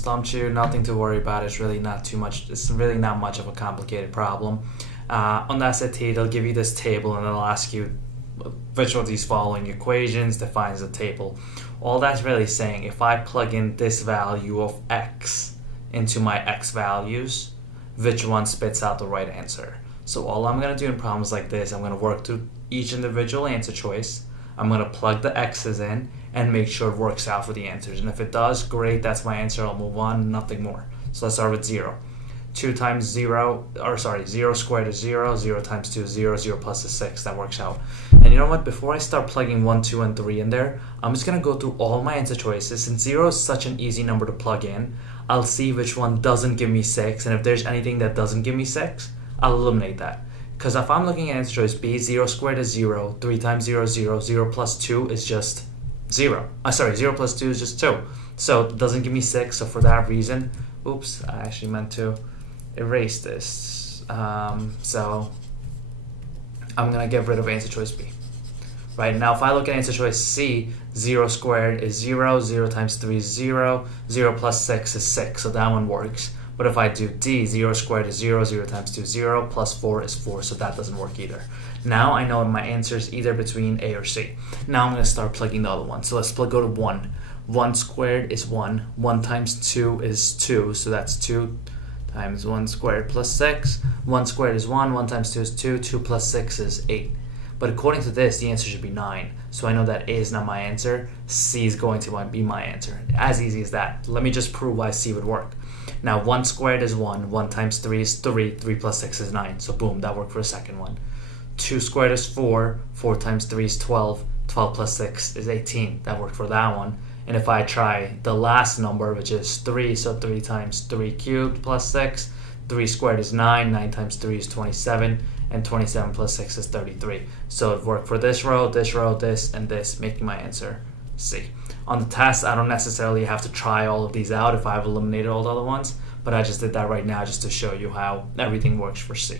stumped you. Nothing to worry about. It's really not too much. It's really not much of a complicated problem. On the SAT, they'll give you this table and they'll ask you which of these following equations defines the table. All that's really saying, if I plug in this value of x into my x values, which one spits out the right answer. So all I'm going to do in problems like this, I'm going to work through each individual answer choice. I'm going to plug the x's in and make sure it works out for the answers. And if it does, great, that's my answer. I'll move on, nothing more. So let's start with 0. 0 squared is 0, 0 times 2 is 0, 0 plus is 6, that works out. And you know what, before I start plugging 1, 2, and 3 in there, I'm just going to go through all my answer choices. Since 0 is such an easy number to plug in, I'll see which one doesn't give me 6, and if there's anything that doesn't give me 6, I'll eliminate that. Because if I'm looking at answer choice B, 0 squared is 0, 3 times 0 is 0, 0 plus 2 is just 0. 0 plus 2 is just 2. So it doesn't give me 6, so for that reason, oops, I actually meant to erase this. So I'm going to get rid of answer choice B. Right, now if I look at answer choice C, 0 squared is 0, 0 times 3 is 0, 0 plus 6 is 6, so that one works. But if I do D, 0 squared is 0, 0 times 2 is 0, plus 4 is 4, so that doesn't work either. Now I know my answer is either between A or C. Now I'm going to start plugging the other one. So let's go to 1. 1 squared is 1. 1 times 2 is 2, so that's 2 times 1 squared plus 6. 1 squared is 1. 1 times 2 is 2. 2 plus 6 is 8. But according to this, the answer should be 9. So I know that A is not my answer. C is going to be my answer. As easy as that. Let me just prove why C would work. Now 1 squared is 1. 1 times 3 is 3. 3 plus 6 is 9. So boom, that worked for the second one. 2 squared is 4. 4 times 3 is 12. 12 plus 6 is 18. That worked for that one. And if I try the last number, which is 3, so 3 times 3 cubed plus 6, 3 squared is 9, 9 times 3 is 27, and 27 plus 6 is 33. So it worked for this row, this, and this, making my answer C. On the test, I don't necessarily have to try all of these out if I've eliminated all the other ones, but I just did that right now just to show you how everything works for C.